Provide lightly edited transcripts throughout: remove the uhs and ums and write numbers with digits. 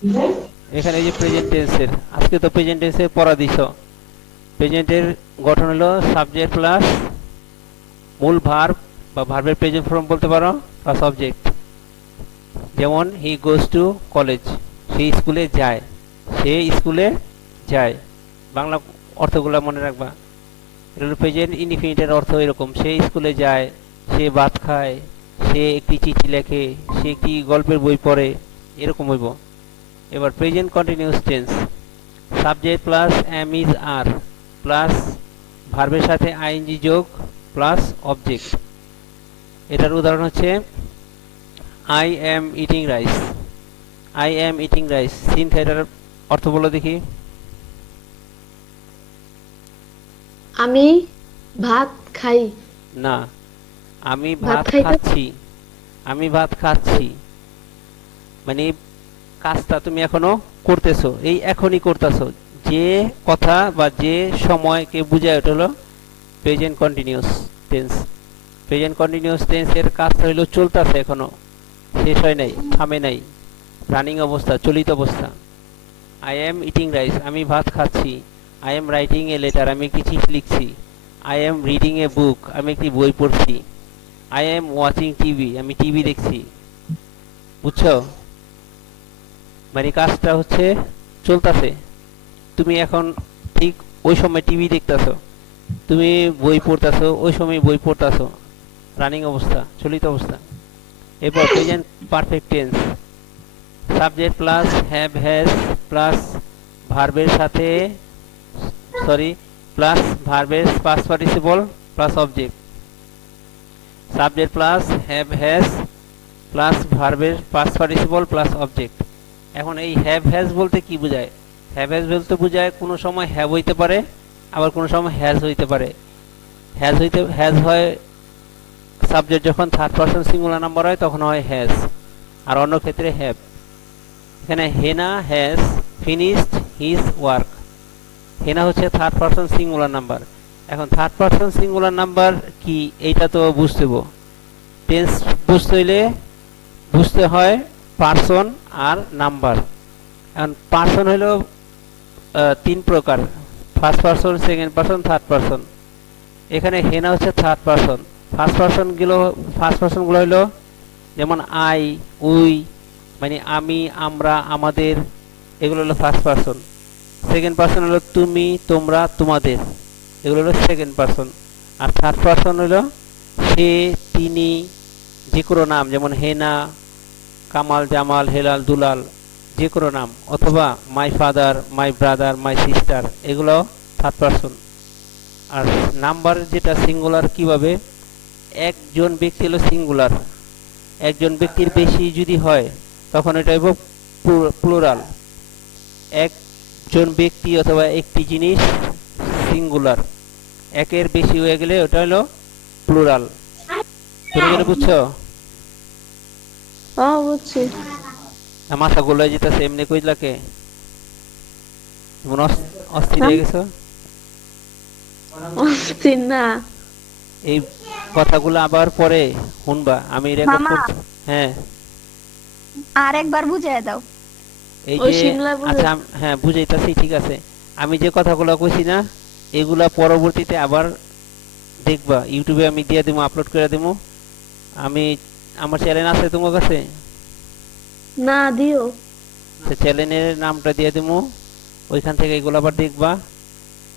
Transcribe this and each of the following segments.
এখানে এই যে প্রেজেন্ট টেন্সের, আজকে তো প্রেজেন্ট টেন্সের পড়া দিছো। প্রেজেন্টের গঠন হলো সাবজেক্ট প্লাস মূল ভার্ব বা ভার্বের প্রেজেন্ট ফর্ম বলতে পারো প্লাস অবজেক্ট। যেমন হি গোজ টু কলেজ, সে স্কুলে যায়, সে স্কুলে যায়। বাংলা অর্থগুলো মনে রাখবা। এটা হলো প্রেজেন্ট ইনডিফিনিটের অর্থ এরকম, সে স্কুলে যায়, সে ভাত খায়, সে একটি চিঠি লেখে, সে একটি গল্পের বই পড়ে, এরকম হইব। এবার present continuous tense, subject plus am is are plus ভার্বের সাথে আইএনজি যোগ প্লাস অবজেক্ট। এটার উদাহরণ হচ্ছে I am eating rice. I am eating rice, Sintha এটার অর্থ বলো দেখি। আমি ভাত খাই। না, আমি ভাত ভাত খাইতে খাচ্ছি। আমি ভাত খাচ্ছি মানে কাজটা তুমি এখনো করতেছো, এই এখনই করতেছো। যে কথা বা যে সময়কে বোঝায় ওটা হলো present continuous tense. Present continuous টেন্সের কাজটা হলো চলতেছে, এখনো শেষ হয় নাই, থামে নাই, রানিং অবস্থা, চলিত অবস্থা। আই এম ইটিং রাইস, আমি ভাত খাচ্ছি। I am writing a letter, আমি একটি চিঠি লিখছি। আই এম রিডিং এ বুক, আমি একটি বই পড়ছি। আই এম ওয়াচিং টিভি, আমি টিভি দেখছি। বুঝছো? মানে কাজটা হচ্ছে চলতেছে। তুমি এখন ঠিক ওই সময় টিভি দেখতেছো, তুমি বই পড়তেছো, ওই সময় বই পড়তেছো, রানিং অবস্থা, চলিত অবস্থা। এরপর present perfect tense, subject plus have has plus ভার্বের সাথে সরি প্লাস ভার্বের past participle plus object. Subject plus have has plus ভার্বের পাস্ট পার্টিসিপল প্লাস অবজেক্ট। এখন এই হ্যাভ হ্যাজ বলতে কি বোঝায়? হ্যাভ হ্যাজ বলতে বোঝায় কোনো সময় হ্যাভ হইতে পারে, আবার কোনো সময় হ্যাজ হইতে পারে। হ্যাজ হয় সাবজেক্ট যখন থার্ড পারসন সিঙ্গুলার নাম্বার হয় তখন হয় হ্যাজ, আর অন্য ক্ষেত্রে হ্যাভ। এখানে হেনা হ্যাজ ফিনিশড হিজ ওয়ার্ক। হেনা হচ্ছে থার্ড পারসন সিঙ্গুলার নাম্বার। এখন থার্ড পারসন সিঙ্গুলার নাম্বার কি এইটা তো বুঝতে হইব। টেন্স বুঝতে হইলে বুঝতে হয় পার্সন আর নাম্বার। এখন পার্সন হইল তিন প্রকার, first person, second person, third person. এখানে হেনা হচ্ছে থার্ড পারসন। ফার্স্ট পারসনগুলো হইলো যেমন আই, উই, মানে আমি, আমরা, আমাদের, এগুলো হলো ফার্স্ট পারসন। সেকেন্ড পারসন হলো তুমি, তোমরা, তোমাদের, এগুলো হলো সেকেন্ড পারসন। আর থার্ড পারসন হলো সে, তিনি, যে কোনো নাম, যেমন হেনা, কামাল, জামাল, হেলাল, দুলাল, যে কোনো নাম, অথবা my father, my brother, my sister, এগুলো থার্ড পারসন। আর নাম্বার যেটা সিঙ্গুলার কিভাবে, একজন ব্যক্তি হলো সিঙ্গুলার, একজন ব্যক্তির বেশি যদি হয় তখন এটা হইব প্লুরাল। একজন ব্যক্তি অথবা একটি জিনিস সিঙ্গুলার, একের বেশি হয়ে গেলে ওটা হলো প্লুরাল। তুমি কি বুঝছো? বুঝছি। মাথা গোলায় যেতেছে এমনি কইলাকে, এমন অস্থির আম হয়ে গেছো। অস্থির না। এই কথাগুলো আবার পরে শুনবা, আমি রেকর্ড মামা, করছি। হ্যাঁ, আর একবার বুঝাই দাও। এই ওই যে, শিমলা বুঝে। আচ্ছা হ্যাঁ বুঝাইতাছি, ঠিক আছে। আমি যে কথাগুলো কইছি না, এগুলা পরবর্তীতে আবার দেখবা ইউটিউবে, আমি দিয়ে দেবো, আপলোড করে দেবো। আমি, আমার চ্যানেল আছে তোমার কাছে, না দিও। সে চ্যানেলের নামটা দিয়ে দেবো, ওইখান থেকে এগুলো আবার দেখবা।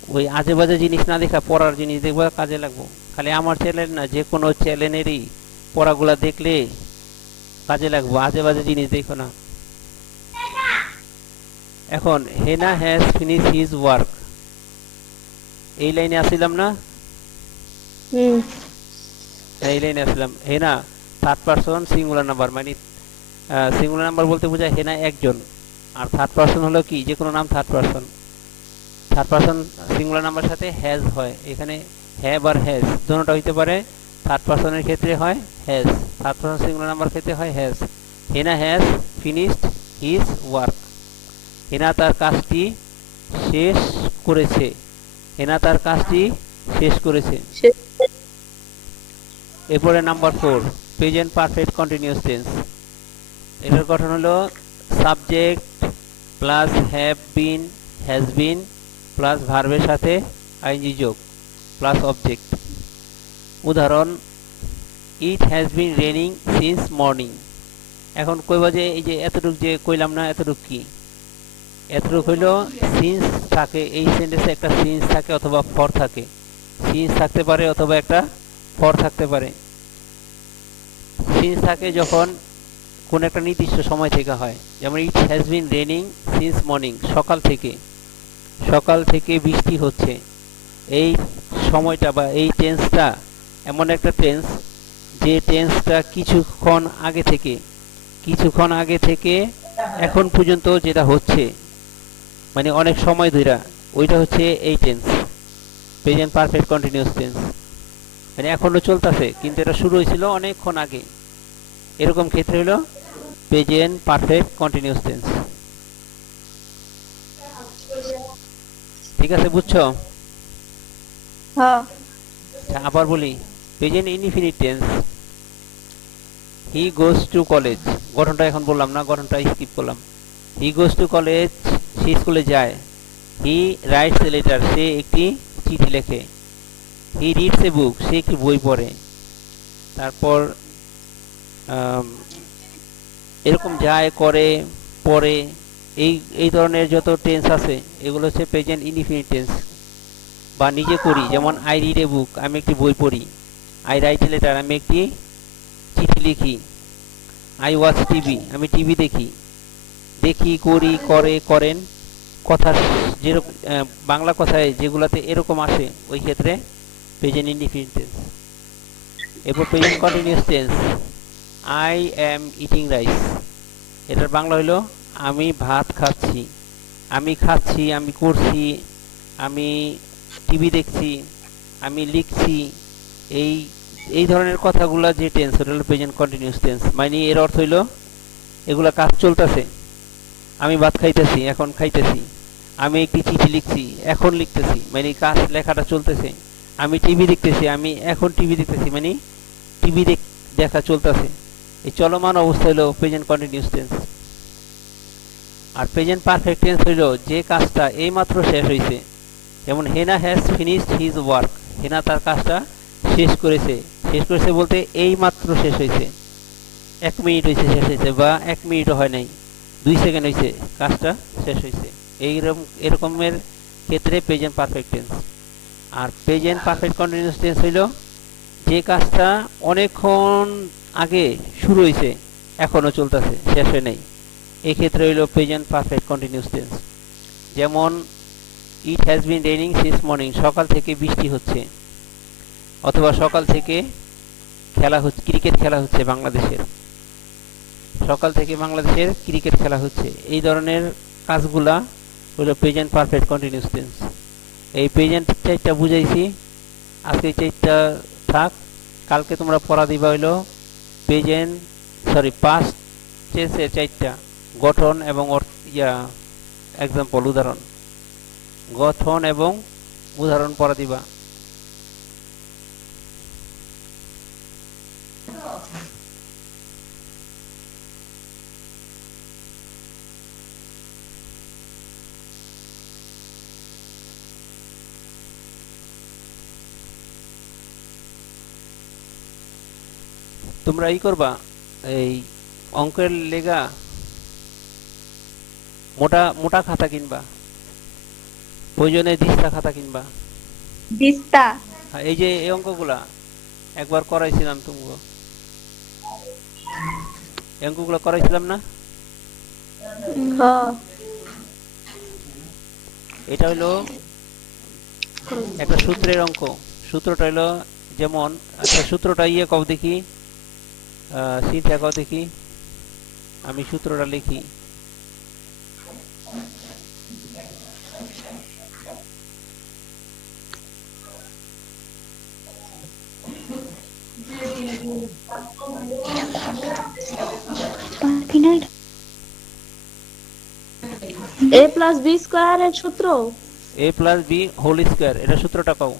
ওই আজে বাজে জিনিস না দেখা পড়ার জিনিস দেখবা, কাজে লাগবো। খালি আমার চ্যানেল না, যে কোনো চ্যানেলেরই পড়াগুলা দেখলে কাজে লাগবো, আজে বাজে জিনিস দেখো না। এখন হেনা হ্যাজ ফিনিশ হিজ ওয়ার্ক, এই লাইনে আসছিলাম না? হুম। হ্যাঁ, এই লাইনে আসলাম। হেনা থার্ড পারসন সিঙ্গুলার নাম্বার, মানে সিঙ্গুলার নাম্বার বলতে বোঝায় হেনা একজন। আর থার্ড পারসন হলো কি, যে কোনো নাম third person. Third person singular number সাথে হ্যাজ হয়, এখানে হ্যাভ আর হ্যাজ দুটোটা হইতে পারে। থার্ড পারসনের ক্ষেত্রে হয় has, third person singular number ক্ষেত্রে হয় has. Hena has finished his work, Hena তার কাজটি শেষ করেছে। হেনা তার কাজটি শেষ করেছে। সে- এরপরে number 4, present perfect continuous tense. এটার গঠন হলো subject plus have been, has been plus ভার্বের সাথে আইএনজি যোগ প্লাস অবজেক্ট। উদাহরণ, ইট has been raining since morning. এখন কইবা যে এই যে এতটুক যে কইলাম না, এতটুক কি? এতটুক হইল সিন্স থাকে, এই সেন্টেন্সে একটা সিন্স থাকে অথবা ফর থাকে। সিন্স থাকতে পারে অথবা একটা ফর থাকতে পারে। সিন্স থাকে যখন কোন একটা নির্দিষ্ট সময় থেকে হয়, যেমন it has been raining since morning, সকাল থেকে, সকাল থেকে বৃষ্টি হচ্ছে। এই সময়টা বা এই টেন্সটা এমন একটা টেন্স যে টেন্সটা কিছুক্ষণ আগে থেকে এখন পর্যন্ত যেটা হচ্ছে, মানে অনেক সময় ধরে, ওইটা হচ্ছে এই tense, present perfect continuous tense. মানে এখনো চলতেছে কিন্তু এটা শুরু হয়েছিল অনেকক্ষণ আগে, এরকম ক্ষেত্রে হলো প্রেজেন্ট পারফেক্ট কন্টিনিউয়াস টেন্স। ঠিক আছে, বুঝছো? হ্যাঁ। আচ্ছা, আবার বলি, present indefinite tense, he goes to college, গঠনটা এখন বললাম না, গঠনটা স্কিপ করলাম। হি গোজ টু কলেজ, সে স্কুলে যায়। হি রাইটস এ লেটার, সে একটি চিঠি লেখে। হি রিডস এ বুক, সে একটি বই পড়ে। তারপর এরকম যায়, করে, পড়ে, এই এই ধরনের যত টেন্স আছে এগুলো হচ্ছে প্রেজেন্ট ইনডিফিনিট টেন্স। বা নিজে করি, যেমন আই রিড এ বুক, আমি একটি বই পড়ি। আই রাইট এ লেটার, আমি একটি চিঠি লিখি। আই ওয়াচ টিভি, আমি টিভি দেখি। দেখি, করি, করে, করেন, কথা যেরকম বাংলা কথায় যেগুলাতে এরকম আসে ওই ক্ষেত্রে প্রেজেন্ট ইনডিফিনিট টেন্স। এরপর present continuous tense, I am eating rice, এটার বাংলা হলো আমি ভাত খাচ্ছি। আমি খাচ্ছি, আমি করছি, আমি টিভি দেখছি, আমি লিখছি, এই এই ধরনের কথাগুলো যে টেন্স, ওটা হলো প্রেজেন্ট কন্টিনিউয়াস টেন্স। মানে এর অর্থ হইলো এগুলা কাজ চলতেছে। আমি ভাত খাইতেছি, এখন খাইতেছি। আমি একটি চিঠি লিখছি, এখন লিখতেছি, মানে কাজ লেখাটা চলতেছে। আমি টিভি দেখতেছি, আমি এখন টিভি দেখতেছি, মানে টিভি দেখা চলতেছে। এই চলমান অবস্থা হলো প্রেজেন্ট কন্টিনিউয়াস টেন্স। আর প্রেজেন্ট পারফেক্ট টেন্স হইলো যে কাজটা এইমাত্র শেষ হয়েছে। যেমন হেনা has finished his work, Hena তার কাজটা শেষ করেছে। শেষ করেছে বলতে এই মাত্র শেষ হয়েছে, 1 মিনিট হয়েছে শেষ হয়েছে, বা 1 মিনিটও হয় নাই, 2 সেকেন্ড হয়েছে, কাজটা শেষ হয়েছে। এরকমের ক্ষেত্রে প্রেজেন্ট পারফেক্ট টেন্স। আর প্রেজেন্ট পারফেক্ট কন্টিনিউয়াস টেন্স হইল যে কাজটা অনেকক্ষণ আগে শুরু হয়েছে, এখনো চলতেছে, শেষ হয় নাই, এই ক্ষেত্রে হইল প্রেজেন্ট পারফেক্ট কন্টিনিউয়াস টেন্স। যেমন it has been raining since morning, সকাল থেকে বৃষ্টি হচ্ছে। অথবা সকাল থেকে খেলা হচ্ছে, ক্রিকেট খেলা হচ্ছে বাংলাদেশের, সকাল থেকে বাংলাদেশের ক্রিকেট খেলা হচ্ছে। এই ধরনের কাজগুলা হলো প্রেজেন্ট পারফেক্ট কন্টিনিউয়াস টেন্স। এই প্রেজেন্ট চারটা বুঝাইছি, আজকে চারটা থাক। কালকে তোমরা পড়া দিবা হইলো পাস্ট টেন্সের চারটা গঠন এবং এক্সাম্পল, উদাহরণ, গঠন এবং উদাহরণ পড়া দিবা। তোমরা করবা, এই অঙ্কের লেগা মোটা মোটা খাতা কিনবা, প্রয়োজনে দিস্তা খাতা কিনবা। দিস্তা। এই যে এই অঙ্কগুলা একবার করাইছিলাম, তুমগো এই অঙ্কগুলো করাইছিলাম না? হ্যাঁ। এটা হইলো একটা সূত্রের অঙ্ক। সূত্রটা হইলো যেমন, আচ্ছা সূত্রটা কও দেখি, চিন্তা কও দেখি, আমি সূত্রটা লিখি। a+b² সূত্র। a+b হোল স্কয়ার, এটা সূত্রটা কও।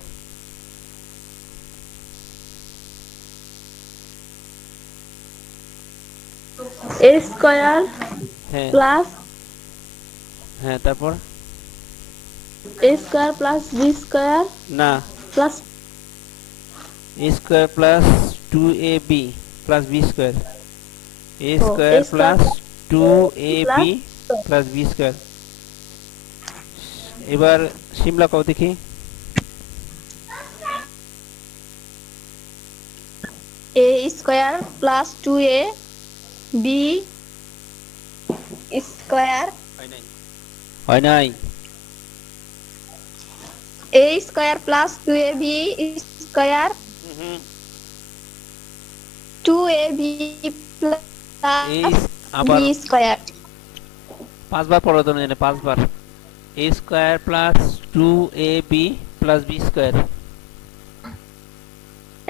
a² হ্যাঁ, প্লাস হ্যাঁ, তারপর a square plus b square না, plus a square plus 2ab plus b square, a a square square plus 2ab plus plus b square. এবার শিমলা কও দেখি। a square plus 2a b square হয় নাই। a square plus 2ab square হুম, 2ab এই plus আবার b square 5 বার পড়ো তো, জানে 5 বার। a square plus 2ab plus b square.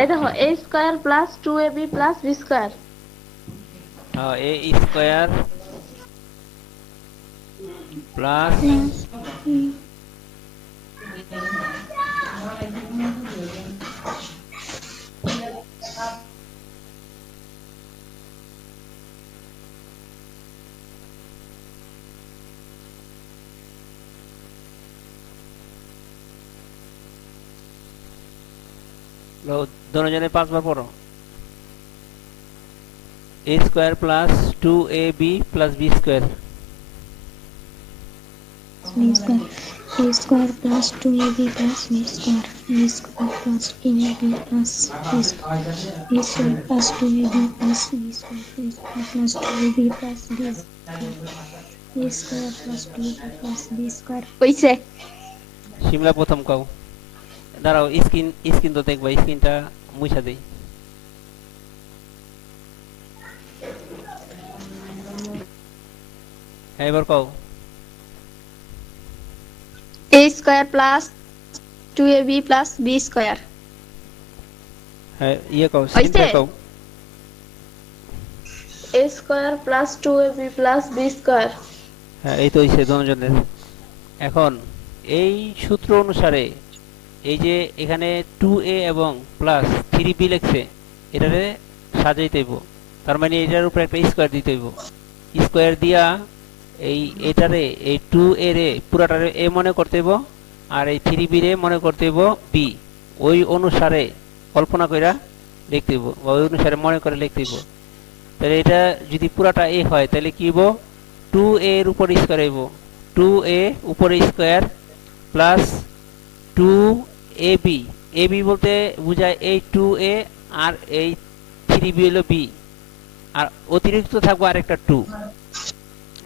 এই দেখো a square plus 2ab plus b square. হ্যাঁ, a স্কয়ার প্লাস दोनों 5 বার পড়ো। a square plus 2ab plus b square. b square a square plus 2ab plus b square a square plus 2ab plus b square a square plus 2ab plus b square a square plus 2ab plus b square a square plus 2ab plus b square হইছে। শিমলা প্রথম কও। দাঁড়াও, screen screen তো দেখবা, স্ক্রিনটা মুছা দেই। হ্যাঁ, এবার কও। a square plus 2ab plus b square হ্যাঁ, ইয়ে কও, হইছে? স্ক্রিনটা কও। a square plus 2ab plus b square. হ্যাঁ, এই তো হইছে দোনোজনের। এখন এই সূত্র অনুসারে এই যে এখানে 2a এবং প্লাস 3b লিখছে, এটারে সাজাইতে হইব। তার মানে এটার উপর একটা স্কয়ার দিতে হইব। স্কয়ার দিয়া এই এটারে, এই 2a রে পুরাটারে a মনে করতে হইব, আর এই 3b রে মনে করতে হইব b। ওই অনুসারে কল্পনা কইরা লিখতে হইব, বা ওই অনুসারে মনে করে লিখতে হইব। তাহলে এটা যদি পুরাটা a হয়, তাহলে কি হইব? 2a এর উপর স্কয়ার হইব, 2a উপরে স্কয়ার প্লাস 2ab। ab বলতে বোঝায় এই 2a, আর এই 3b হলো b, আর অতিরিক্ত থাকবে আরেকটা 2।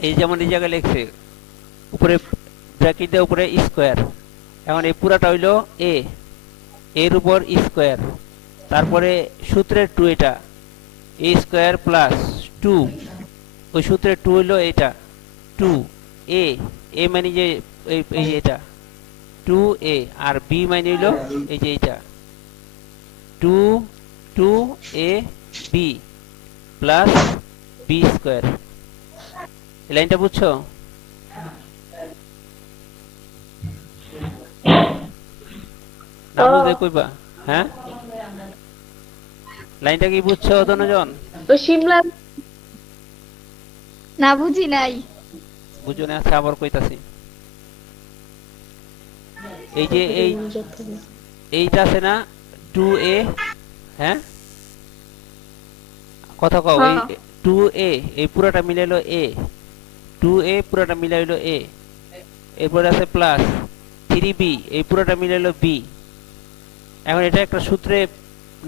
এই যেমন এই জায়গায় লিখছে উপরে ব্র্যাকেট দিয়ে উপরে স্কয়ার। এখন এই পুরাটা হইলো a, এর উপর স্কয়ার, তারপরে সূত্রের 2 এটা a স্কয়ার প্লাস 2, ওই সূত্রের 2 হইলো এটা 2a। a মানে যে এই এটা 2a, আর b মানে হইলো এই যে এটা 2a b plus b square. এই লাইনটা বুঝছো? না বুঝলে কইবা। হ্যাঁ, লাইনটা কি বুঝছো দনজন? তো শিমলা না বুঝি নাই। বুঝো না? আচ্ছা, আবার কইতাছি। এই যে এইটা আছে না 2a, হ্যাঁ কথা কও। এই হ্যাঁ। 2a এই পুরোটা মিলাইলো a, 2a পুরোটা মিলাইলো a, এরপর আছে প্লাস 3b এই পুরোটা মিলাইলো b। এখন এটা একটা সূত্রে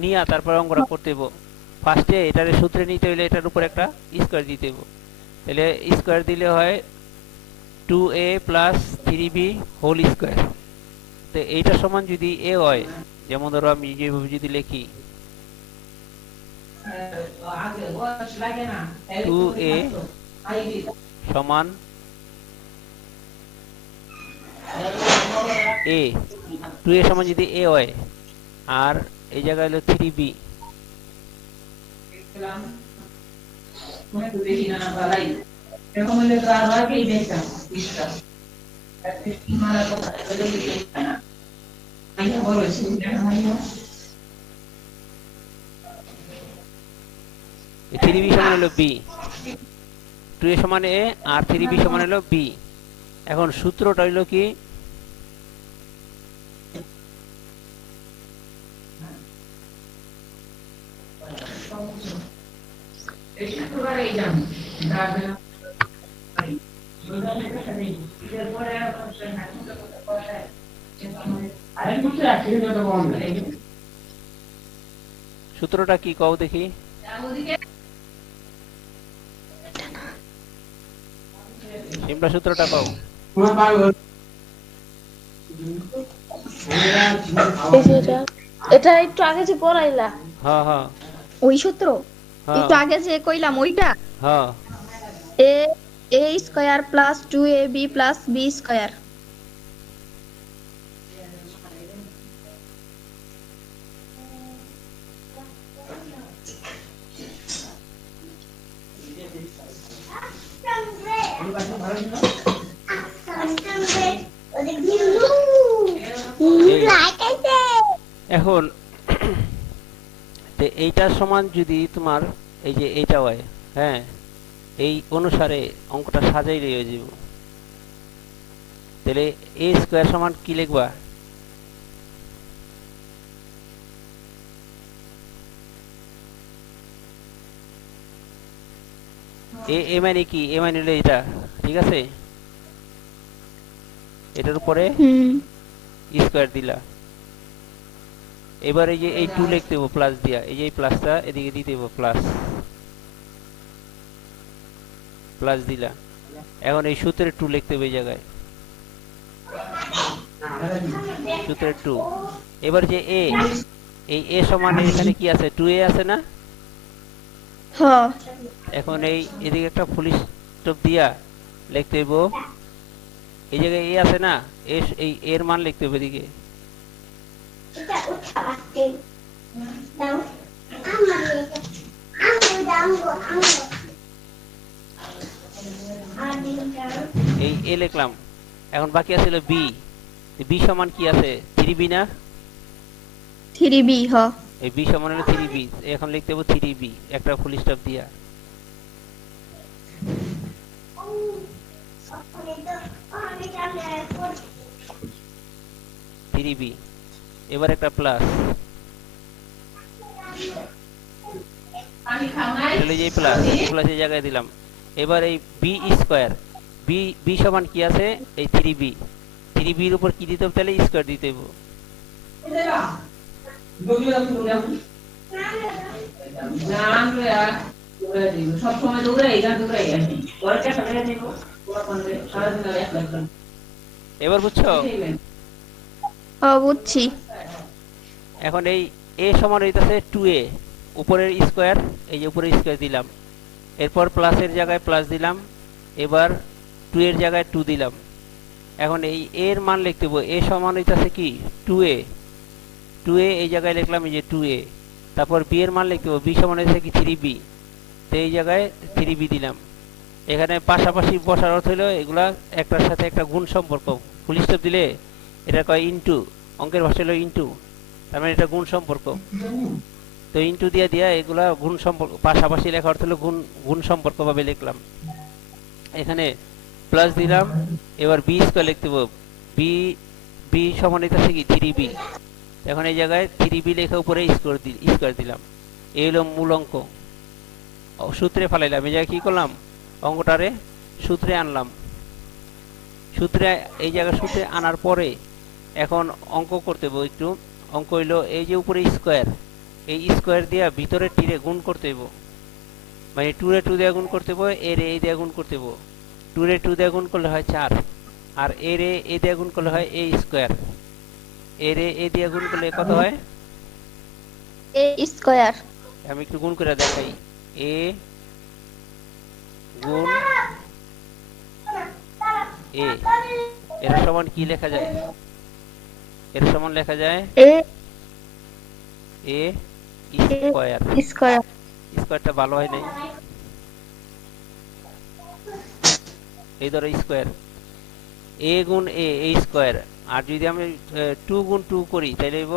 নিয়া তারপর অঙ্কটা করতে হইব। ফার্স্টে এটারে সূত্রে নিতে হইলে এটার উপর একটা স্কয়ার দিতে হইব। তাহলে স্কয়ার দিলে হয় 2a plus 3b whole square. তো এইটা সমান যদি a হয়, যেমন ধরো আমি যেভাবে যদি লিখি 2a সমান a, 2a সমান যদি a হয়, আর এই জায়গায় হলো 3b। এই 3b সমান হলো b, 2a সমান a, আর 3b সমান হলো b। এখন সূত্রটা হইল কি, সূত্রটা কি কও দেখি। সিম্পল সূত্রটা কও। এই যে এটা একটু আগে যে পড়াইলা। হ্যাঁ হ্যাঁ ওই সূত্র হ্যাঁ একটু আগে যে কইলাম ওইটা। হ্যাঁ a a square plus 2ab plus b square. এখন এইটার সমান যদি তোমার এই যে এইটা হয়, হ্যাঁ, এই অনুসারে অঙ্কটা সাজাই হয়ে যাব। তাহলে এ স্কয়ার সমান কি লিখবা? এ মানে কি? এ মানে হলো এটা, ঠিক আছে? এটার উপরে স্কয়ার দিলা। এবার এই যে এই 2 লিখতে হবে প্লাস দিয়া, এই যে এই প্লাসটা এদিকে দিতে হবে, প্লাস প্লাস দিলা। এখন এই সূত্রের 2 লিখতে হবে এই জায়গায়, সূত্রের 2। এবার যে এ, এই এ সমান এখানে কি আছে? 2a আছে না? হ্যাঁ এখন এই এদিকে একটা ফুল স্টপ দিয়া লিখতে হইব, এই জায়গায় এ আছে না, এই এর মান লিখতে হবে এদিকে। এই এ লিখলাম। এখন বাকি আছে বি। বি সমান কি আছে? 3b না? 3b হ। এই বি সমান হলো 3b। এখন লিখতে হবে 3b একটা ফুল স্টপ দিয়া, 3b। এবার একটা প্লাস, তাহলে এই প্লাস প্লাস এই জায়গায় দিলাম। এবার এই বি স্কয়ার, বি সমান কি আছে? এই 3b। 3b এর উপর কি দিতে হবে? তাহলে স্কয়ার দিতে হবে। এবার বুঝছো? বুঝছি। এখন এই এ সমান হইতাছে 2a, উপরের স্কয়ার, এই যে উপরের স্কয়ার দিলাম। এরপর প্লাসের জায়গায় প্লাস দিলাম। এবার 2 এর জায়গায় 2 দিলাম। এখন এই এর মান লিখতে হবে, এ সমান হইতাছে কি? 2a। 2a এই জায়গায় লিখলাম, এই যে 2a। তারপর বি এর মান লিখতে হবে, বি সমান হইতাছে কি? 3b। তো এই জায়গায় 3b দিলাম। এখানে পাশাপাশি বসার অর্থ হলো এগুলা একটার সাথে একটা গুণ সম্পর্ক। ফুল স্টপ দিলে এটা কয় ইনটু, অঙ্কের ভাষা হলো ইনটু, তার মানে এটা গুণ সম্পর্ক। তো ইনটু দিয়া দিয়া এগুলা গুণ সম্পর্ক, পাশাপাশি লেখা অর্থ হলো গুণ সম্পর্ক ভাবে লিখলাম। এখানে প্লাস দিলাম। এবার বি স্কয়ার লিখতে হবে, বি বি সমান হইতাছে কি? 3b। এখন এই জায়গায় 3b লেখা উপরে স্কয়ার দিলাম। এই হলো মূল অঙ্ক। সূত্রে ফেলাইলাম, এই জায়গায় কি করলাম? অঙ্কটারে সূত্রে আনলাম। সূত্রে এই জায়গায় সূত্রে আনার পরে এখন অঙ্ক করতে হবে একটু। অঙ্ক হইলো এই যে উপরে স্কয়ার, এই স্কয়ার দিয়া ভিতরে টিরে গুণ করতে হইব, মানে 2 রে 2 দিয়ে গুণ করতে হইব, এর এ দিয়ে গুণ করতে হইব। 2 রে 2 দিয়ে গুণ করলে হয় 4, আর এর এ দিয়ে গুণ করলে হয় a স্কয়ার। এর এ দিয়ে গুণ করলে কত হয়? এ স্কয়ার। আমি একটু গুণ করে দেখাই। a গুণ a, এর সমান কি লেখা যায়? এর সমান লেখা যায় এ a স্কয়ার। স্কয়ার। স্কয়ারটা ভালো হয় নাই, এই ধরো স্কয়ার। a গুণ a স্কয়ার। আর যদি আমি 2 গুণ 2 করি তাহলে হইব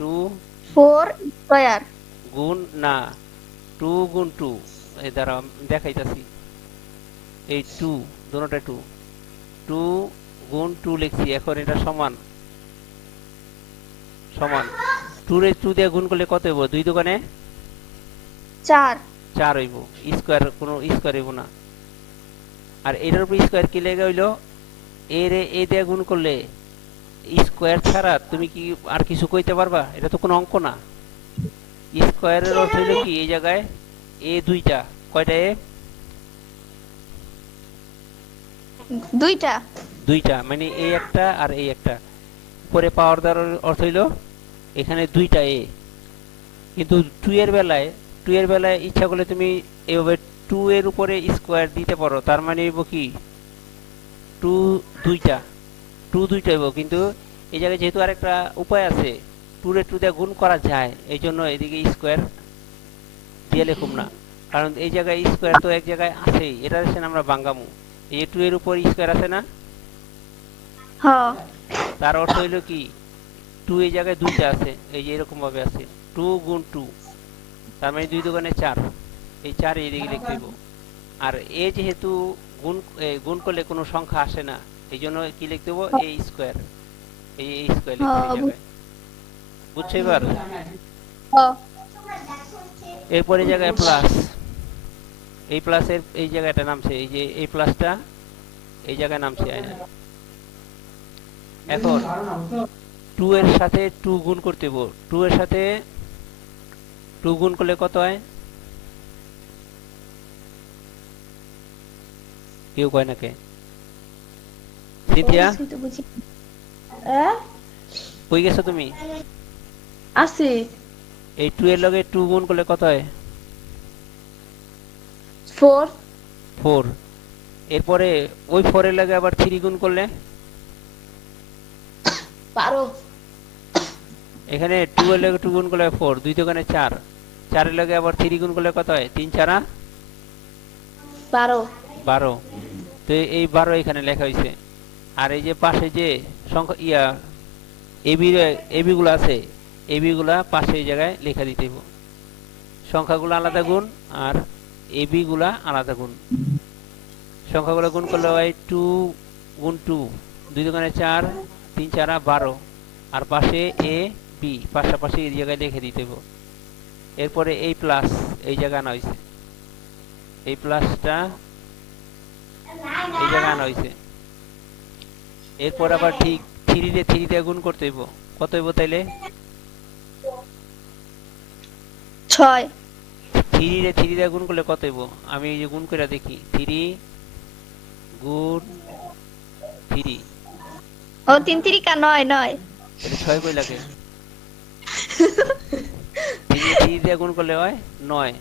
2 4 স্কয়ার। গুণ না, 2 গুণ 2, এই দ্বারা দেখাইতাছি। এই 2 দুটোটা 2, 2 গুণ 2 লিখছি, এখন এটা সমান সমান 2 রে 2 দিয়ে গুণ করলে কত হইব? 2 দোকানে 4 4 হইব, স্কয়ার কোনো স্কয়ার হইব না। আর এটার উপর স্কয়ার কি লেগে হইলো? এ রে এ দিয়ে গুণ করলে স্কয়ার ছাড়া তুমি কি আর কিছু কইতে পারবা? এটা তো কোনো অঙ্ক না। স্কয়ারের অর্থ হইলো কি এই জায়গায় এ দুইটা, কয়টা এ? দুইটা দুইটা, মানে এই একটা আর এই একটা। পরে পাওয়ার দেওয়ার অর্থ হইলো এখানে দুইটা এ। কিন্তু 2 এর বেলায় ইচ্ছা করলে তুমি এভাবে 2 এর উপরে স্কয়ার দিতে পারো, তার মানে হইব কি 2 দুইটা, 2 দুইটা হইব। কিন্তু এই জায়গায় যেহেতু আরেকটা উপায় আছে, 2 রে 2 দিয়ে গুণ করা যায়, এই জন্য এদিকে স্কয়ার দিয়ে লিখুম না। কারণ এই জায়গায় স্কয়ার তো এক জায়গায় আছেই, এটা হচ্ছে আমরা ভাঙামু। এই যে 2 এর উপর স্কয়ার আছে না, হ তার অর্থ হইলো কি 2 এই জায়গায় দুইটা আছে, এই যে এরকম ভাবে আছে 2 গুণ 2, তার মানে 2 দোকানে 4, এই 4 এইদিকে লিখতে হইব। আর এ যেহেতু গুণ করলে কোনো সংখ্যা আসে না, এই জন্য কি লিখতে হইব? এ স্কয়ার, এই স্কয়ার লিখতে এই জায়গায়। বুঝছো এবার? হ এরপর এই জায়গায় প্লাস, এই প্লাসের এই জায়গাটা নামছে, এই যে এই প্লাসটা এই জায়গায় নামছে। এখন 2 এর সাথে 2 গুণ করতে হইব। 2 এর সাথে 2 গুণ করলে কত হয়? কেউ কয় না কে? সিনথিয়া, কই গেছো তুমি? আসি এই 2 এর লগে 2 গুণ করলে কত হয়? 4 4। এরপরে ওই 4 এর লগে আবার 3 গুণ করলে, 12 এখানে 2 এর লগে 2 গুণ করলে 4, 2 দোকানে 4, 4 এর লগে আবার 3 গুণ করলে কত হয়? 3 4 12 12। তো এই 12 এখানে লেখা হয়েছে। আর এই যে পাশে যে সংখ্যা এবি গুলো আছে, এবি গুলা পাশে এই জায়গায় লেখা দিতে হবে। সংখ্যাগুলো আলাদা গুণ আর এবি গুলা আলাদা গুণ। সংখ্যাগুলো গুণ করলে হয় 2 গুণ 2, 2 দোকানে 4, 3 4 12। আর পাশে এ বি পাশাপাশি এই জায়গায় লিখে দিতে হবে। এরপরে এই প্লাস এই জায়গায় আনা হয়েছে, এই প্লাসটা এই জায়গায় আনা হয়েছে। এরপর আবার ঠিক 3 রে 3 দিয়ে গুণ করতে হইব। কত হইব তাইলে? 6 3 রে 3 দিয়ে গুণ করলে কত হইব? আমি এই যে গুণ করে দেখি, 3 গুণ 3, ও 3 3 9 9 এটা 6 কই লাগে? 3 রে 3 দিয়ে গুণ করলে হয় 9।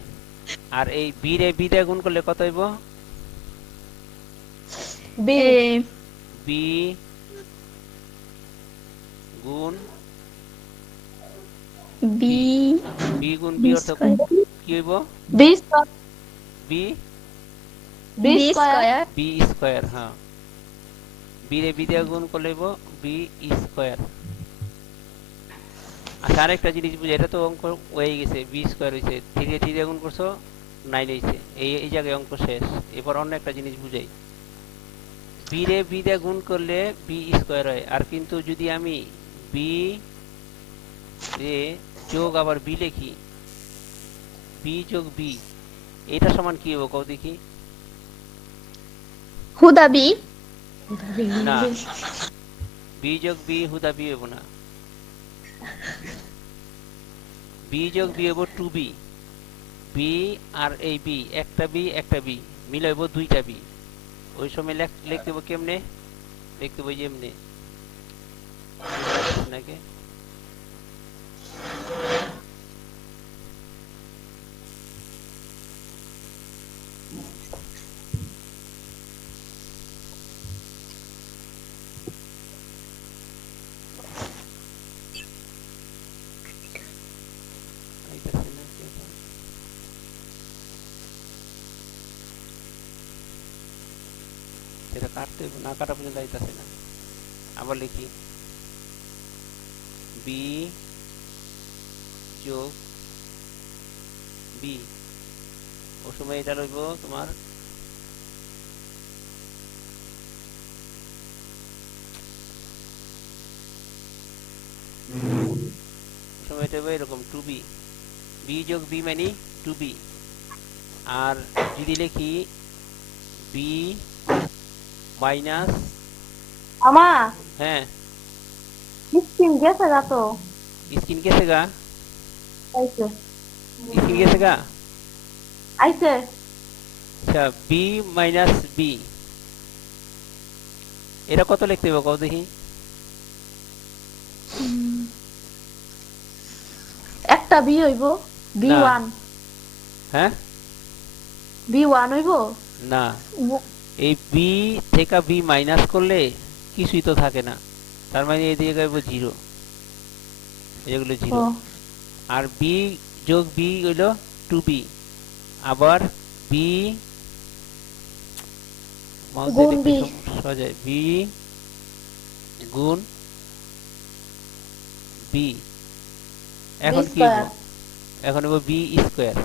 আর এই বি রে বি দিয়ে গুণ করলে কত হইব? বি বি গুণ বি বি গুণ বি অর্থ কি হইব? 20 বি 20 স্কয়ার বি স্কয়ার। হ্যাঁ, বি রে বি দিয়ে গুণ করলে হইব বি স্কয়ার। আচ্ছা, আরেকটা জিনিস বুঝে, এটা তো অঙ্ক হয়ে গেছে, বি স্কয়ার হয়েছে, 3 রে 3 দিয়ে গুণ করছো 9 হয়েছে, এই জায়গায় অঙ্ক শেষ। এবার অন্য একটা জিনিস বুঝাই, বি রে বি দিয়ে গুণ করলে বি স্কয়ার হয়। আর কিন্তু যদি আমি বি রে যোগ আবার বি লিখি, বি যোগ বি, এটা সমান কি হবে কও দেখি? হুদা বি না, বি যোগ বি হুদা বি হইব না। বি যোগ বি হইব 2b। বি আর এই বি, একটা বি মিলাইব 2টা বি। ওই সময় লিখতে হবে কেমনে? লিখতে হবে যেমনে নাকি আইতাছে না কি? সেটা কাটতে হবে, না কাটা পর্যন্ত আইতাছে না। আবার লিখি, বি যোগ বি, ও সময় এটা লইব তোমার সময় এটা হবে এরকম টু বি, বি যোগ বি মানে টু বি। আর যদি লিখি বি মাইনাস, আমা হ্যাঁ স্ক্রিন গেছে গা তো স্কিন গেছে গা, আইছে স্কিন গেছে গা। আইছে আচ্ছা বি মাইনাস বি, এটা কত লিখতে হবে কত দেখি? একটা বি হইব বি না। ওয়ান, হ্যাঁ বি ওয়ান হইব। না, এই বি থেকে বি মাইনাস করলে কিছুই তো থাকে না, তার মানে এই দিকে গাইব জিরো, এগুলো ও জিরো। আর বি যোগ বি হইল টু বি, আবার বি গুণ বি, সহজে বি গুণ বি, বি এখন কি স্কয়ার। হইব? এখন হইব বি স্কোয়ার,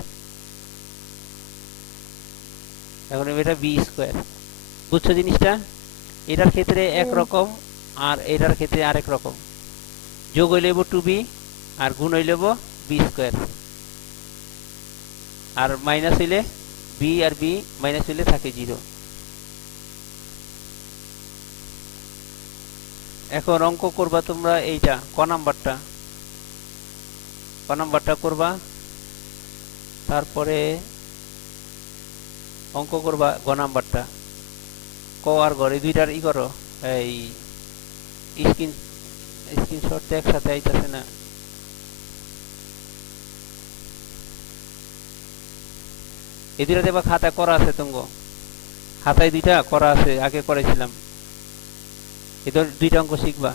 এখন হইব এটা বি স্কোয়ার। বুঝছো জিনিসটা? এটার ক্ষেত্রে একরকম আর এটার ক্ষেত্রে আরেক রকম। যোগ হইলে টু বি আর গুণ হইলে বি স্কোয়ার, আর মাইনাস হইলে বি আর বি মাইনাস হইলে থাকে জিরো। এখন অঙ্ক করবা তোমরা এইটা ক নাম্বারটা করবা, তারপরে অঙ্ক করবা গ নাম্বারটা। ক আর ঘরে দুইটার ই করো, এই স্ক্রিন স্ক্রিনশট তো একসাথে আইতাছে না। এই দুইটা দেবা খাতা করা আছে, তুঙ্গ খাতায় দুইটা করা আছে, আগে করেছিলাম। এদের দুইটা অঙ্ক শিখবা।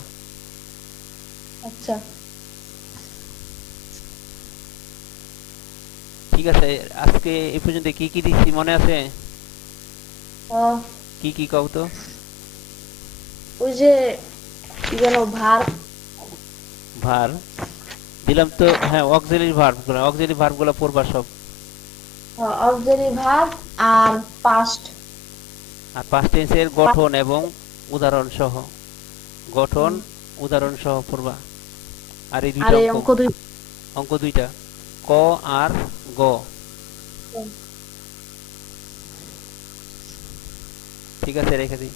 আচ্ছা ঠিক আছে, আজকে এই পর্যন্ত কি কি দিচ্ছি মনে আছে? ও কি কি কও তো? ওই যে কি যেন ভার, ভার দিলাম তো, হ্যাঁ অক্সিলারি ভার্ব গুলো পড়বা সব। অক্সিলারি ভার আর পাস্ট। আর পাস্ট টেন্সের গঠন এবং উদাহরণ সহ, গঠন উদাহরণ সহ পড়বা। আর এই আর দুইটা এই অঙ্ক, অঙ্ক দুই। অঙ্ক দুইটা ক আর গ। ঠিক আছে, রেখে দিই।